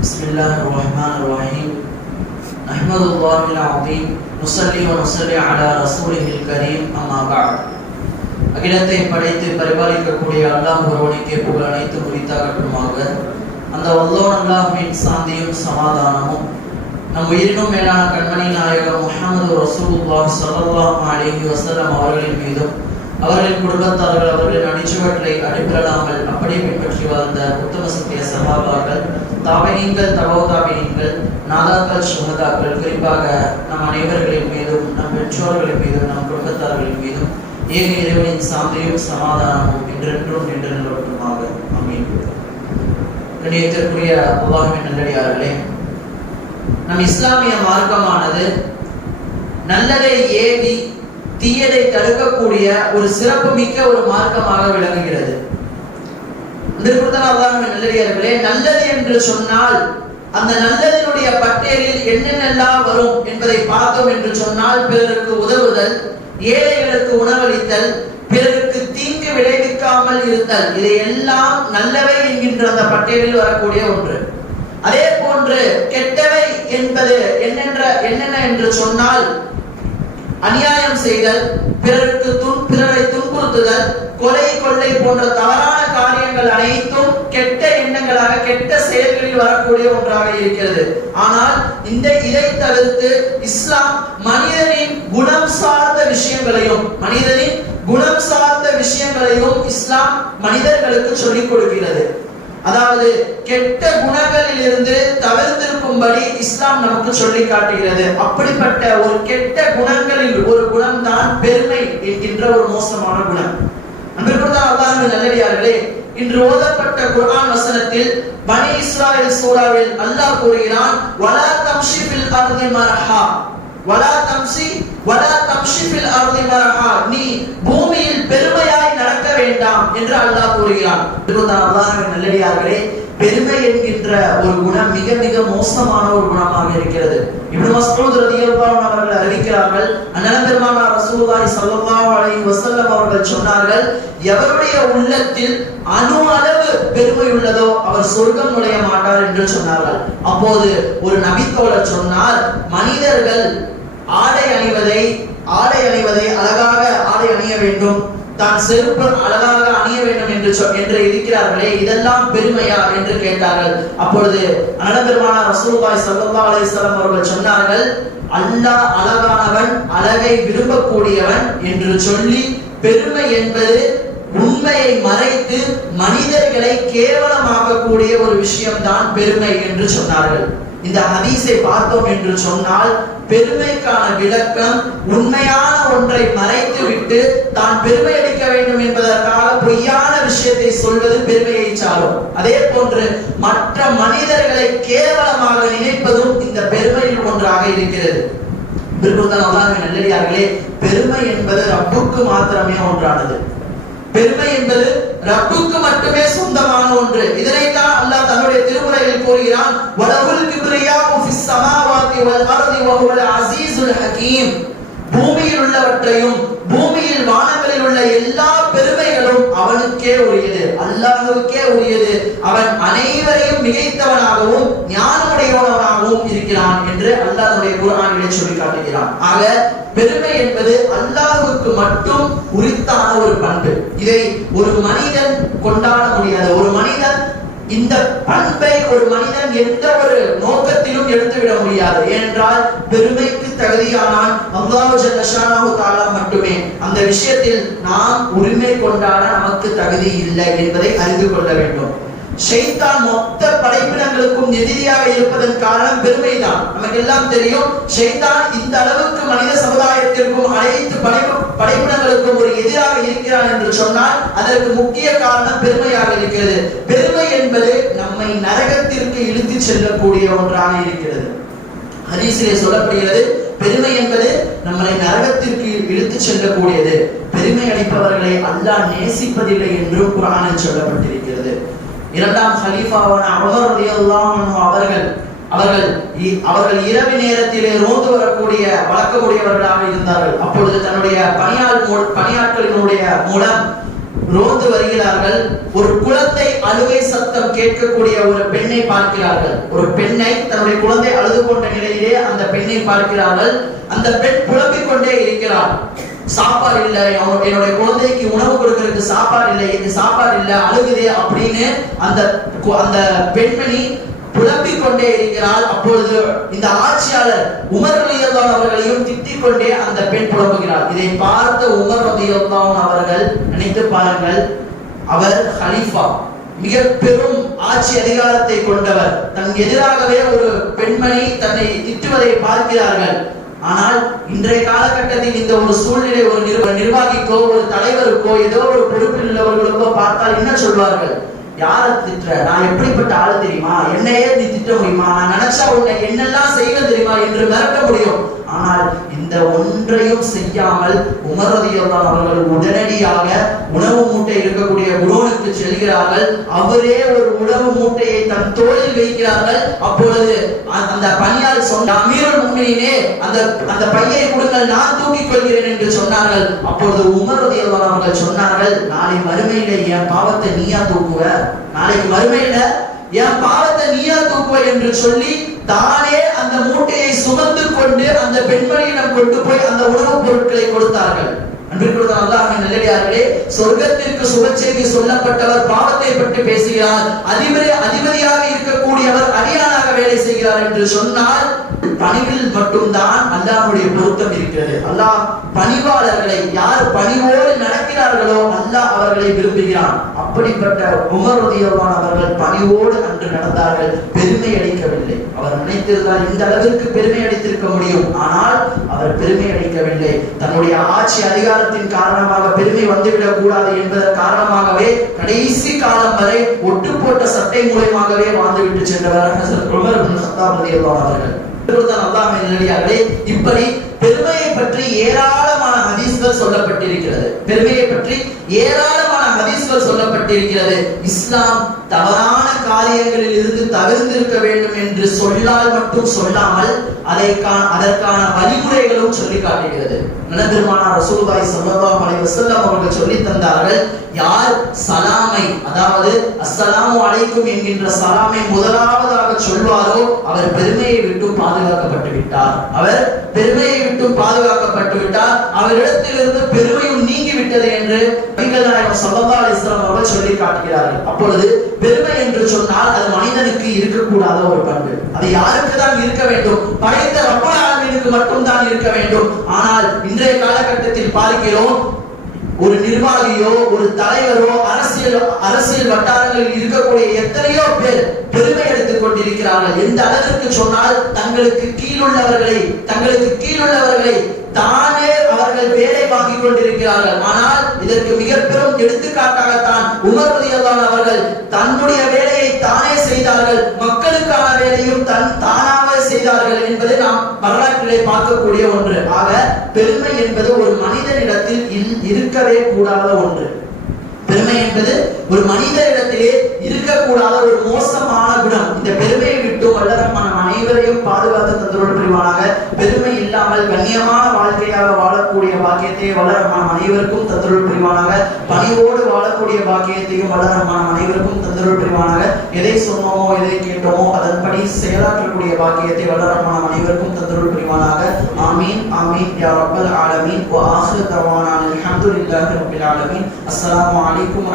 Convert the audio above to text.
பிஸ்மில்லாஹிர்ரஹ்மானிர்ரஹீம். அஹ்மதுல்லாஹில் அஸீம். நுஸல்லி வ நுஸல்லி அலா ரசூலிஹில் கரீம். அம்மா பஅத். அகிலத்தை படைத்து பரிபாலிக்கக்கூடிய அல்லாஹ் ஒருவனுக்கே புகழ் அனைத்து உரித்தாகட்டுமாக. அந்த வல்லோன் அல்லாஹ்வின் சாந்தியும் சமாதானமும் நம் உயிரினும் மேலான கண்மணி நாயகம் முஹம்மது ரசூலுல்லாஹி ஸல்லல்லாஹு அலைஹி வஸல்லம் அவர்களின் மீதும் அவர்களின் குடும்பத்தார்கள் அவர்களின் அடிச்சுவட்டை அடிப்பிரலாமல் அப்படியே பின்பற்றி வாழ்ந்த உத்தம சத்திய சஹாபாக்கள், தாபிஈன்கள், தபௌ தாபிஈன்கள், நாதாக்கள், சுஹதாக்கள், குறிப்பாக நம் அனைவர்களின் மீதும் நம் பெற்றோர்களின் மீதும் நம் குடும்பத்தார்களின் மீதும் ஏக இறைவனின் சாந்தியும் சமாதானமும் என்றென்றும் நின்று நிலவட்டுமாக. ஆமீன். கண்ணியத்திற்குரிய அல்லாஹ்வின் நல்லடியார்களே, நம் இஸ்லாமிய மார்க்கமானது நல்லதை ஏவி தீயதை தடுக்கக்கூடிய ஒரு சிறப்பு மிக்க ஒரு மார்க்கமாக விளங்குகிறது. நல்லடியார்களே, நல்லது என்று சொன்னால் அந்த நல்லதினுடைய பட்டியலில் என்னென்னலாம் வரும் என்பதை பார்த்தோம் என்று சொன்னால், பிறருக்கு உதவுதல், ஏழைகளுக்கு உணவளித்தல், பிறருக்கு தீங்கு விளைவிக்காமல் இருத்தல், இதையெல்லாம் நல்லவை என்கின்ற அந்த பட்டியலில் வரக்கூடிய ஒன்று. அதே போன்று கெட்டவை என்பது என்னென்ன என்று சொன்னால், அநியாயம் செய்தல், பிறரை துன்புறுத்துதல், கொலை கொள்ளை போன்ற தவறான காரியங்கள் அனைத்தும் கெட்ட எண்ணங்களாக கெட்ட செயல்களில் வரக்கூடிய ஒன்றாக இருக்கிறது. ஆனால் இதை தவிர்த்து இஸ்லாம் மனிதனின் குணம் சார்ந்த விஷயங்களையும் இஸ்லாம் மனிதர்களுக்கு சொல்லிக் கொடுக்கிறது. அதாவது கெட்ட குணங்களில் இருந்து தவிர்த்திருக்கும்படி இஸ்லாம் நமக்கு சொல்லி காட்டுகிறது. அப்படிப்பட்ட ஒரு கெட்ட குணங்களில் ஒரு குணம் தான் பெருமை என்கின்ற ஒரு மோசமான குணம். அல்லாஹ்வின் நல்லடியார்களே, இன்று ஓதப்பட்ட குர்ஆன் வசனத்தில் பனி இஸ்ராயேல் சூராவில் அல்லாஹ் கூறுகிறான், வலா தம்ஷி ஃபில் அர்தி மரஹா, வலா தம்ஷி ஃபில் அர்தி மரஹா, நீ பூமியில் பெருமையாய் நடக்க வேண்டாம் என்று அல்லாஹ் கூறுகிறான். அல்லாஹ்வின் நல்லடியார்களே, பெருமை என்கின்ற ஒரு குணம் மிக மிக மோசமான ஒரு குணமாக இருக்கிறது. இப்னு மஸ்ஊத் ரலியல்லாஹு அன்ஹு அவர்கள் அறிவிக்கிறார்கள், அன்னலம் பெருமானார் ரசூலுல்லாஹி ஸல்லல்லாஹு அலைஹி வஸல்லம் அவர்கள் சொன்னார்கள், எவருடைய உள்ளத்தில் அணு அளவு பெருமை உள்ளதோ அவர் சொர்க்கம் நுழைய மாட்டார் என்று சொன்னார்கள். அப்போது ஒரு நபித்தோழர் சொன்னார், மனிதர்கள் ஆடை அணிவதை அழகாக ஆடை அணிய வேண்டும், தான் செருப்பு அழகாக அணிய வேண்டும் என்று இருக்கிறார்களே, இதெல்லாம் பெருமையா என்று கேட்டார்கள். அப்பொழுது அன்னலம் ரசூலுல்லாஹி ஸல்லல்லாஹு அலைஹி வஸல்லம் அவர்கள் சொன்னார்கள், அல்லாஹ் அழகானவன், அழகை விரும்பக்கூடியவன் என்று சொல்லி, பெருமை என்பது உண்மையை மறைத்து மனிதர்களை கேவலமாக்கக்கூடிய ஒரு விஷயம்தான் பெருமை என்று சொன்னார்கள். இந்த ஹதீஸை பார்த்தோம் என்று சொன்னால், பெருமைக்கான விளக்கம் உண்மையான ஒன்றை மறைத்து விட்டு தான் பெருமை அளிக்க வேண்டும் என்பதற்காக பொய்யான விஷயத்தை சொல்வது பெருமையை சாரும். அதே போன்று மற்ற மனிதர்களை கேவலமாக நினைப்பதும் இந்த பெருமையில் ஒன்றாக இருக்கிறது. நல்லடியார்களே, பெருமை என்பது ரப்புக்கு மாத்திரமே ஒன்றானது. பெருமை என்பது ரப்புக்கு மட்டுமே சொந்தமான ஒன்று. இதனைத்தான் அல்லாஹ் தன்னுடைய திருமுறையில் கூறுகிறான், வலஹுல் கிப்ரியாஉ ஃபிஸ் ஸமாவாதி வல் அர்தி வஹுவல் அஸீஸுல் ஹகீம். பூமியில் உள்ளவற்றையும் பூமியில் வானங்களில் உள்ள எல்லா பெருமைகளும் அவனுக்கே உரியது, அல்லாஹ்வுக்கே உரியது. அவன் அனைவரையும் மிகைத்தவனாகவும் ஞானமுடையவனாகவும் இருக்கிறான் என்று அல்லாஹ் தன்னுடைய குர்ஆனிலே சொல்லி காட்டுகிறான். ஆக பெருமை என்பது அல்லாஹ்வுக்கு மட்டும் உரித்தான ஒரு பண்பு. இதை ஒரு மனிதன் கொண்டாட முடியாது. ஒரு மனிதன் இந்த பண்பை எந்த ஒரு நோக்கத்திலும் எடுத்துவிட முடியாது. ஏனென்றால் பெருமைக்கு தகுதியானான் அல்லாஹ் ஜல்ல ஷானஹு தஆலா மட்டுமே. அந்த விஷயத்தில் நாம் உரிமை கொண்டாட நமக்கு தகுதி இல்லை என்பதை அறிந்து கொள்ள வேண்டும். ஷைத்தான் மொத்த படைப்பினங்களுக்கும் எதிரியாக இருப்பதன் காரணம் பெருமைதான். நமக்கு எல்லாம் தெரியும், ஷைத்தான் இந்த அளவுக்கு மனித சமுதாயத்திற்கும் அனைத்து படைப்பினங்களுக்கும் ஒரு எதிராக இருக்கிறான் என்று சொன்னால் அதற்கு முக்கிய காரணம் பெருமையாக இருக்கிறது. பெருமை என்பது நம்மை நரகத்திற்கு இழுத்து செல்லக்கூடிய ஒன்றாக இருக்கிறது. ஹதீஸிலே சொல்லப்படுகிறது, பெருமை என்பது நம்மை நரகத்திற்கு இழுத்து செல்லக்கூடியது. பெருமை அளிப்பவர்களை அல்லாஹ் நேசிப்பதில்லை என்றும் குர்ஆனில் சொல்லப்பட்டிருக்கிறது. இரண்டாம் ஹலீஃபாவான உமர் ரலியல்லாஹு அன்ஹு அவர்கள் இரவு நேரத்திலே ரோந்து வரக்கூடிய வழக்கமுடையவர்களாக இருந்தார்கள். அப்பொழுது தன்னுடைய பணியாட்களினுடைய மூலம் ரோந்து வருகிறார்கள். ஒரு குழந்தை அழுகை சத்தம் கேட்கக்கூடிய ஒரு பெண்ணை பார்க்கிறார்கள். ஒரு பெண்ணை, தன்னுடைய குழந்தை அழுது கொண்ட நிலையிலே அந்த பெண்ணை பார்க்கிறார்கள். அந்த பெண் புலம்பிக் கொண்டே இருக்கிறார். சாப்பாடு இல்ல, என்னுடைய குழந்தைக்கு உணவு கொடுக்கிறதுக்கு சாப்பாடு இல்லை, இது சாப்பாடு இல்ல, அழுகுதே அப்படின்னு அந்த பெண்மணி புலம்பிக் கொண்டே இருக்கிறாள். அப்பொழுது இந்த ஆட்சியாளர் உமர் ரலியல்லாஹு அவர்களையும் திட்டிக் கொண்டே அந்த பெண் புலம்புகிறார். இதை பார்த்த உமர் ரலியல்லாஹு அவர்கள் நினைத்து பாருங்கள், அவர் ஹலீஃபா, மிக பெரும் ஆட்சி அதிகாரத்தை கொண்டவர். தன் எதிராகவே ஒரு பெண்மணி தன்னை திட்டுவதை பார்க்கிறார்கள். ஆனால் இன்றைய காலகட்டத்தில் இந்த ஒரு சூழ்நிலை ஒரு நிர்வாகிக்கோ, ஒரு தலைவருக்கோ, ஏதோ ஒரு பொறுப்பில் உள்ளவர்களுக்கோ பார்த்தால் என்ன சொல்வார்கள்? யாரை திட்டுற? நான் எப்படிப்பட்ட ஆள் தெரியுமா? என்னையே நீ திட்ட முடியுமா? நான் நினைச்சா உன்னை என்னெல்லாம் செய்வது தெரியுமா என்று மிரட்ட முடியும். ஆனால் இந்த ஒன்றையும் செய்யாமல் உமர் ரலியல்லாஹு அவர்கள் உடனடியாக உணவு மூட்டை இருக்கக்கூடிய குடோனுக்கு செல்கிறார்கள். அவரே ஒரு உணவு மூட்டையை தன் தோளில் வைக்கிறார்கள். அப்பொழுது அந்த பணியாளர் சொன்ன, அமீருல் முஃமினீனே, அந்த பையை கொடுங்கள், நான் தூக்கிக் கொள்கிறேன் என்று சொன்னார்கள். அப்பொழுது உமர் ரலியல்லாஹு அவர்கள் சொன்னார்கள், நாளை மறுமையிலே என் பாவத்தை நீயா தூக்குவ? நாளைக்கு மறுமையில என் பாவத்தை நீயா தூக்குவ என்று சொல்லி தானே அந்த மூட்டையை சுமந்து கொண்டு அந்த பெண்மணியிடம் கொண்டு போய் அந்த உணவுப் பொருட்களை கொடுத்தார்கள். அன்பிற்குரிய அல்லாஹ்வின் நல்லடியார்களே, சொர்க்கத்திற்கு சுபச்செய்தி சொல்லப்பட்டவர் பாவத்தை பற்றி பேசுகிறார், அதிபதியாக இருக்கக்கூடியவர் அடியானாக வேலை செய்கிறார் என்று சொன்னால் பணிவில் மட்டும்தான் அல்லாஹ்வுடைய பொருத்தம் இருக்கிறது. அல்லாஹ் பணிவாளர்களை, யார் பணிவோடு நடக்கிறார்களோ அல்லாஹ் அவர்களை விரும்புகிறான். அப்படிப்பட்ட உமர் ரலியல்லாஹு அவர்கள் பணிவோடு அன்று நடந்தார்கள், பெருமை அடிக்கவில்லை. அவர் நினைத்திருந்தால் இந்த அளவிற்கு பெருமை அடித்திருக்க முடியும், ஆனால் அவர் பெருமை அடிக்கவில்லை. தன்னுடைய ஆட்சி அதிகாரத்தின் காரணமாக பெருமை வந்துவிடக் கூடாது என்பதன் காரணமாகவே கடைசி காலம் வரை ஒட்டு போட்ட சட்டை மூலமாகவே வாழ்ந்துவிட்டு சென்றவர் உமர் இப்னு கத்தாப் ரலியல்லாஹு அவர்கள். இப்படி பெருமையை பற்றி ஏராளமான ஹதீஸ்கள் சொல்லப்பட்டிருக்கிறது. பெருமையை பற்றி ஏராளமான ஹதீஸ்கள் சொல்லப்பட்டிருக்கிறது. இஸ்லாம் தவறான காரியங்களில் இருந்து தவிர்த்திருக்க வேண்டும் என்று சொல்லால் மட்டும் சொல்லாமல் அதற்கான வழிமுறைகளும் சொல்லி காட்டுகிறது. பெருமானார் ரசூலுல்லாஹி ஸல்லல்லாஹு அலைஹி வஸல்லம் அவர்கள் சொல்லி தந்தார்கள், யார் சலாமை, அதாவது அஸ்ஸலாமு அலைக்கும் என்கின்ற சலாமை முதலாவதாக சொல்வாரோ அவர் பெருமையை விட்டு பாதுகாக்கப்பட்டு விட்டார். அவர் பெருமையை விட்டு பாதுகாக்கப்பட்டு விட்டார், அவரிடத்திலிருந்து பெருமையும் நீங்கி விட்டது என்று நபிகள் நாயகம் ஸல்லல்லாஹு அலைஹி வஸல்லம் அவர்கள் சொல்லி காட்டுகிறார்கள். அப்பொழுது பெருமை என்று சொன்னால் அது மனிதனுக்கு இருக்கக்கூடாத ஒரு பண்பு. அது யாருக்கு தான் இருக்க வேண்டும்? படைத்த ரப்பல் ஆலமீனுக்கு மட்டும் தான் இருக்க வேண்டும். ஆனால் இன்றைய காலகட்டத்தில் பார்க்கிறோம், ஒரு நிர்வாகியோ, ஒரு தலைவரோ, அரசியல் வட்டாரங்களில் இருக்கக்கூடிய எத்தனையோ பேர் பெருமை எடுத்துக் கொண்டிருக்கிறார்கள். எந்த அளவிற்கு சொன்னால் தங்களுக்கு கீழுள்ளவர்களை தானே அவர்கள் வேலை வாங்கிக் கொண்டிருக்கிறார்கள். ஆனால் இதற்கு மிக பெரும் எடுத்துக்காட்டாகத்தான் உமர் ரலியல்லாஹு அவர்கள் தன்னுடைய வேலையை தானே செய்தார்கள், மக்களுக்கான வேலையும் தானாக செய்தார்கள் என்பதை நாம் வரலாற்றிலே பார்க்கக்கூடிய ஒன்று. ஆக பெருமை என்பது ஒரு மனிதனிடத்தில் இருக்கவே கூடாத ஒன்று. பெருமை என்பது ஒரு மனிதனிடத்திலே இருக்கக்கூடாத ஒரு மோசமான குணம். இந்த பெருமையை விட்டு வல்லரமான அனைவரையும் பாதுகாத்து தந்தருள் புரிவானாக. பெருமை இல்லாமல் கண்ணியமான வாழ்க்கையாக வாழக்கூடிய பாக்கியத்தை வல்லரமான அனைவருக்கும் தந்தருள் புரிவானாக. பணிவோடு வாழக்கூடிய பாக்கியத்தையும் வல்லரமான அனைவருக்கும் தந்தருள் புரிவானாக. எதை சொன்னோமோ, எதை கேட்டோமோ அதன்படி செயலாற்றக்கூடிய பாக்கியத்தை வல்லரமான அனைவருக்கும் தந்தருள் புரிவானாக. ஆமீன் ஆமீன் யா ரப்பல் ஆலமீன். வ ஆகிரு தவானா அல்ஹம்துலில்லாஹி ரப்பில் ஆலமீன். அஸ்ஸலாமு அலைக்கும்.